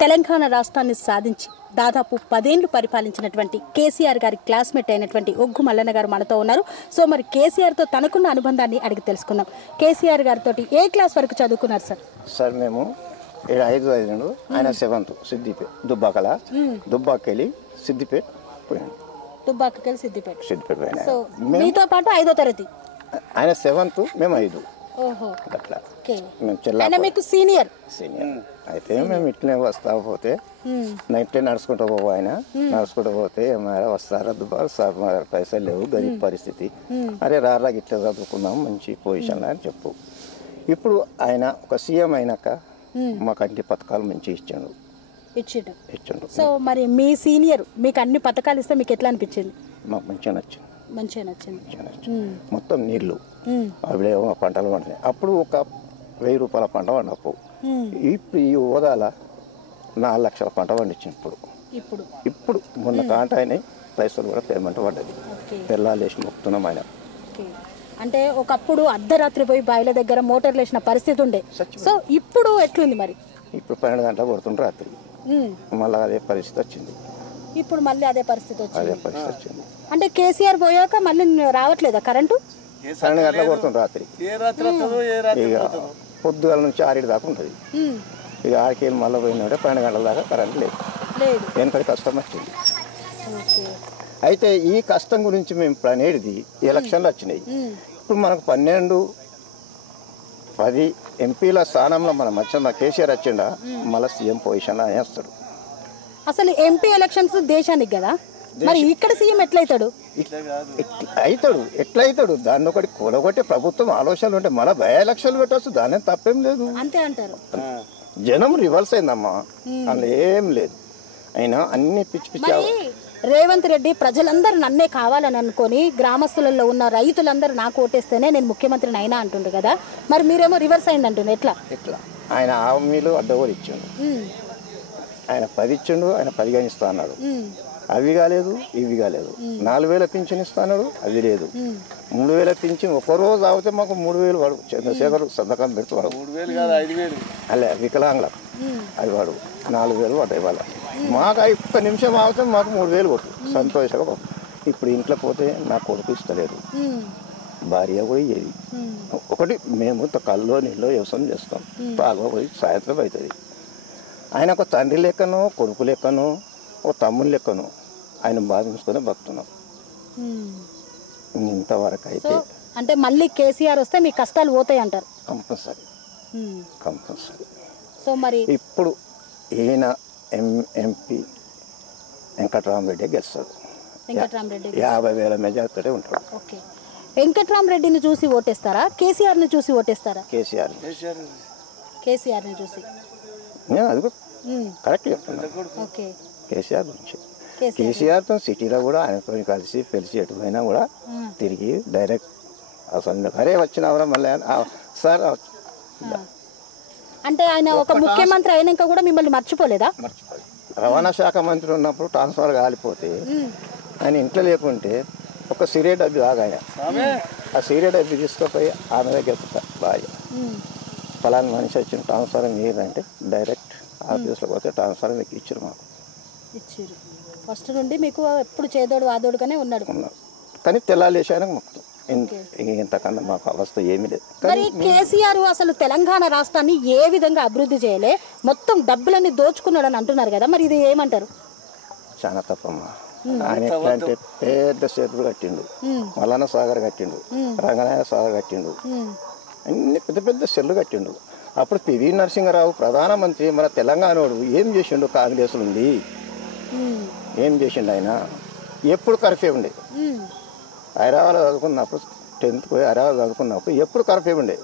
తెలంగాణ రాష్ట్రాన్ని సాధించి దాదాపు 10 ఏళ్లు పరిపాలించినటువంటి కేసీఆర్ గారి క్లాస్మేట్ అయినటువంటి ఒగ్గు మల్లన్న గారు మనతో ఉన్నారు. సో మరి కేసీఆర్తో తనకున్న అనుబంధాన్ని అడిగి తెలుసుకుందాం. కేసీఆర్ గారితో ఏ క్లాస్ వరకు చదువుకున్నారు సార్? సార్ మేము 5 ఆయన 7th సిద్దిపేట దుబ్బాకెళ్ళి సిద్దిపేట పోయాడు. దుబ్బాకెళ్ళి సిద్దిపేట పోయినా. సో మీతో పాటు 5వ తరగతి ఆయన 7th మేము 5. ఓహో అట్లా మేము చెల్ల మీకు సీనియర్. అయితే మేము ఇట్లనే వస్తా పోతే నైట్లే నడుచుకుంటూ పోవు ఆయన నడుచుకుంటూ పోతే ఏమైనా వస్తారా దుబ్బా సార్ మా పైసలు లేవు గరీబ్ పరిస్థితి, అరే రారా ఇట్లా చదువుకున్నాం మంచి పొజిషన్ అని చెప్పు. ఇప్పుడు ఆయన ఒక సీఎం అయినాక మాకు అన్ని పథకాలు మంచి ఇచ్చిండు. సో మరి మీ సీనియర్ మీకు అన్ని పథకాలు ఇస్తే మీకు ఎట్లా అనిపించింది? మాకు మంచిగా నచ్చింది. మొత్తం నీళ్లు అవిడేమో పంటలు పండుతాయి. అప్పుడు ఒక 1000 రూపాయల పంట పండపు ఇప్పుడు ఈ హోదాల 4 లక్షల పంట పండించింది. ఇప్పుడు మొన్న కాంట అయినాయి పైసలు కూడా పేమెంట్ పడ్డది. తెల్లాలు వేసి మొక్కుతున్నాం ఆయన. అంటే ఒకప్పుడు అర్ధరాత్రి పోయి బాయిల దగ్గర మోటార్లు వేసిన పరిస్థితి ఉండే. సో ఇప్పుడు ఎట్లుంది మరి? ఇప్పుడు 12 గంటల పడుతుంది రాత్రి. మళ్ళీ అదే పరిస్థితి వచ్చింది. ఇప్పుడు మళ్ళీ అదే పరిస్థితి వచ్చింది. అంటే కేసీఆర్ పోయాక మళ్ళీ రావట్లేదా కరెంటు? 12 గంటల పడుతుంది రాత్రి. ఇక పొద్దుగాల నుంచి 6 దాకా ఉంటుంది. ఇక 6కి మళ్ళీ పోయినాడే 12 గంటల దాకా కరెంట్ లేదు. వెనకటి కష్టం వచ్చింది. అయితే ఈ కష్టం గురించి మేము ఇప్పుడు అనేది ఎలక్షన్లు వచ్చినాయి. ఇప్పుడు మనకు 12-10 ఎంపీల స్థానంలో మనం వచ్చిందా కేసీఆర్ వచ్చిండా మళ్ళీ సీఎం పొజిషన్ వేస్తాడు. అసలు ఎంపీ ఎలక్షన్స్ దేశానికి కదా, మరి ఇక్కడ సీఎం ఎట్లయితాడు? ఎట్లయితాడు దాన్ని ఒకటి కూడగొట్టే ప్రభుత్వం ఆలోచనలు ఉంటే మళ్ళీ బై ఎలక్షన్లు పెట్టచ్చు, దాని తప్పేం లేదు. అంతే అంటారు. జనం రివర్స్ అయిందమ్మా, అందులో ఏం లేదు. అయినా అన్ని పిచ్చి రేవంత్ రెడ్డి ప్రజలందరూ నన్నే కావాలని అనుకొని గ్రామస్తులలో ఉన్న రైతులందరూ నాకు ఓటేస్తేనే నేను ముఖ్యమంత్రిని అయినా అంటుండు కదా, మరి మీరేమో రివర్స్ అయింది అంటుండే. ఎట్లా ఆయన హామీలు అడ్డగోలు ఇచ్చిండు. ఆయన 10 ఇచ్చిండు, ఆయన 10 ఇస్తా అన్నాడు. అవి కాలేదు ఇవి కాలేదు. 4000 పింఛన్ ఇస్తా అన్నాడు, అది లేదు. 3000 పింఛన్ ఒకరోజు ఆగితే మాకు 3000 వాడు చంద్రశేఖర్ సంతకం పెడుతున్నాడు. అలే వికలాంగుల అది వాడు 4000 వాడు ఇవ్వాలి. మాకు 1 నిమిషం ఆగితే మాకు 3000 కొట్టు సంతోషంగా. ఇప్పుడు ఇంట్లో పోతే నా కొడుకు ఇస్తలేదు, భార్య కూడా ఇయ్యేది. ఒకటి మేము కల్లో నీళ్ళు వ్యవసాయం చేస్తాం, బాగా పోయి సాయంత్రం అవుతుంది. ఆయన ఒక తండ్రి లెక్కనో కొడుకు లెక్కనో ఒక తమ్ముని లెక్కనో ఆయన బాధించుకొని బతుకున్నాం ఇంతవరకు. అయితే అంటే మళ్ళీ కేసీఆర్ వస్తే మీ కష్టాలు పోతాయి అంటారు. కంపల్సరీ. సో మరి ఇప్పుడు ఈయన ఎంపీ వెంకట్రామరెడ్డి గెలుస్తాడు. 50,000 మెజార్టీతో ఉంటాడు. ఓకే, వెంకట్రామరెడ్డిని చూసి ఓటేస్తారా కేసీఆర్ని చూసి ఓటేస్తారా? కేసీఆర్ని చూసి. అది కరెక్ట్ చెప్తున్నా. కేసీఆర్ గురించి కేసీఆర్తో సిటీలో కూడా ఆయనతో కలిసి పిలిచి ఎటుపోయినా కూడా తిరిగి డైరెక్ట్ అసలు అరే వచ్చినవరా మళ్ళీ సార్. అంటే ఆయన ఒక ముఖ్యమంత్రి అయినాక కూడా మిమ్మల్ని మర్చిపోలేదా? రవాణా శాఖ మంత్రి ఉన్నప్పుడు ట్రాన్స్ఫర్ కాలిపోతే ఆయన ఇంట్లో లేకుంటే ఒక సిరియా డబ్బు బాగా ఆయన ఆ సిరియా డబ్బు తీసుకుపోయి ఆమె దగ్గర బాగా ఫలానా మనిషి వచ్చిన ట్రాన్స్ఫర్ మీరు అంటే డైరెక్ట్ ఆఫీస్లో పోతే ట్రాన్స్ఫర్ మీకు ఇచ్చారు. మాకు ఇచ్చారు ఫస్ట్ నుండి మీకు ఎప్పుడు చేదోడు వాదోడుగానే ఉన్నాడు. కానీ తెల్లాలేసాక మొత్తం ఇంతకన్నా మాకు అవస్థ ఏమీ లేదు. మరి కేసీఆర్ అసలు తెలంగాణ రాష్ట్రాన్ని ఏ విధంగా అభివృద్ధి చేయలే, మొత్తం డబ్బులన్నీ దోచుకున్నాడని అంటున్నారు కదా, మరి ఇది ఏమంటారు? చాలా తప్పమ్మా. ఆయన ఎట్లా అంటే పెద్ద సేతులు కట్టిండు, మల్లన్న సాగర్ కట్టిండు, రంగనాయ సాగర్ కట్టిండు, అన్ని పెద్ద పెద్ద సెల్లు కట్టిండు. అప్పుడు పివి నరసింహారావు ప్రధానమంత్రి మన తెలంగాణోడు ఏం చేసిండు? కాంగ్రెస్ నుండి ఏం చేసిండు? ఆయన ఎప్పుడు కర్ఫ్యూ ఉండే. హైదరాబాద్ చదువుకున్నప్పుడు 10th పోయి హైదరాబాద్ చదువుకున్నప్పుడు ఎప్పుడు కర్ఫ్యూ ఉండే.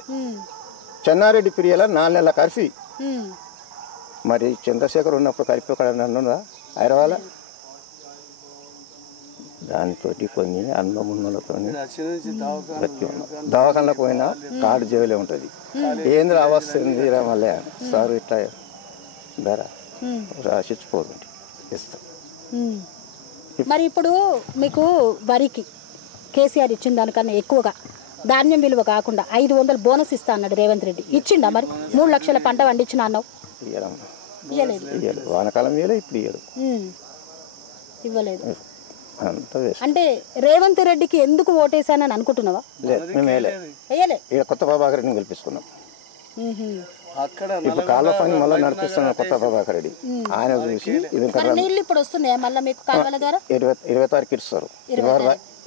చెన్నారెడ్డి పీరియడ్లో 4 నెలల కర్ఫ్యూ. మరి చంద్రశేఖర్ ఉన్నప్పుడు కర్ఫ్యూ అక్కడ నన్నుందా హైదరాబాద్? దానితో కొన్ని అన్నమున్నలతో బతికి ఉన్నాం. దవాఖానలకు పోయినా కార్డు జైలే ఉంటుంది. ఏంది అవస్థ మళ్ళీ సార్ ఇట్లా ధర రాసిచ్చిపోతుంది ఇస్తాం. మరి ఇప్పుడు మీకు వరికి కేసీఆర్ ఇచ్చిన దానికన్నా ఎక్కువగా ధాన్యం విలువ కాకుండా 500 బోనస్ ఇస్తా అన్నాడు రేవంత్ రెడ్డి. ఇచ్చిండా? మరి 3 లక్షల పంట పండించిన అన్నావు. ఇవ్వలేదు. ఇవ్వలేదు, వానకాలం ఇవ్వలేదు, ఇప్పుడు ఇవ్వడు, ఇవ్వలేదు. అంత వేస్ట్. అంటే రేవంత్ రెడ్డికి ఎందుకు ఓటేసానని అనుకుంటున్నావా? లేదు, మేము వేయలే. ఇక్కడ కొత్త ప్రభాకర్ రెడ్డిని గెలిపిస్తున్నాం. ఇప్పుడు కాలువ పని మళ్ళీ నడిపిస్తున్నాం కొత్త ప్రభాకర్ రెడ్డి. ఆయన చూసి నీళ్ళు ఇప్పుడు వస్తున్నాయా మళ్ళీ మీకు కాలువల ద్వారా? 20 తారీఖు ఇస్తారు.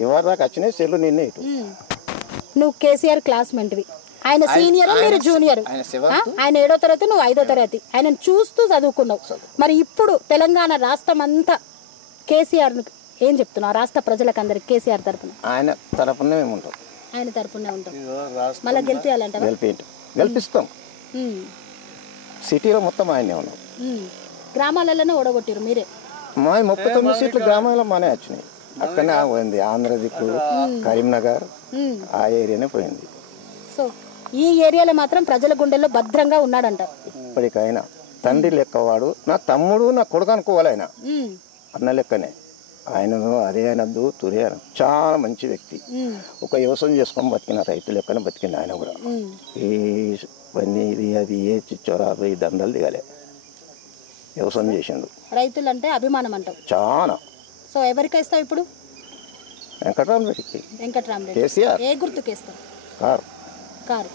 ఇవాళ దాకా వచ్చినాయి సెల్లు నిన్నే ఇటు. నువ్వు కేసీఆర్ క్లాస్మేట్వి, ఆయన సీనియర్ మీరు జూనియర్, ఆయన 7వ తరగతి నువ్వు 5వ తరగతి, ఆయనను చూస్తూ చదువుకున్నావు. మరి ఇప్పుడు తెలంగాణ రాష్ట్రం అంతా కేసీఆర్ ఏం చెప్తున్నావు? రాష్ట్ర ప్రజలకు అందరికి కేసీఆర్ తరపున? ఆయన తరపునే మేము ఉంటాం, ఆయన తరపునే ఉంటాం. మళ్ళీ గెలిపియాలంట? గెలిపిస్తాం. సిటీలో మొత్తం ఆయనే ఉన్నాం, గ్రామాలలోనే ఓడగొట్టారు మీరే. మా 39 సీట్లు గ్రామాల్లో మానే వచ్చినాయి. అక్కడనే పోయింది ఆంధ్ర దిక్కు, కరీంనగర్ ఆ ఏరియానే పోయింది. సో ఈ ఏరియాలో మాత్రం ప్రజల గుండెల్లో భద్రంగా ఉన్నాడంట. ఇప్పటికైనా తండ్రి లెక్కవాడు, నా తమ్ముడు నా కొడుకు అనుకోవాలి, ఆయన అన్న లెక్కనే. ఆయనను అదే అనద్దు తురే అన, చాలా మంచి వ్యక్తి. ఒక వ్యవసాయం చేసుకొని బతికిన రైతు లెక్కనే బతికింది ఆయన కూడా. ఈ పని ఇది అది ఏ చిచ్చోరాలు ఈ దండలు దిగలే, వ్యవసాయం చేసిండు. రైతులు అంటే అభిమానం అంటావు చాలా. సో ఎవరికి వేస్తావు ఇప్పుడు? వెంకటరామరెడ్డికి. వెంకటరామరెడ్డి. కేసీఆర్. ఏ గుర్తుకేస్తావు? కారు. కారు.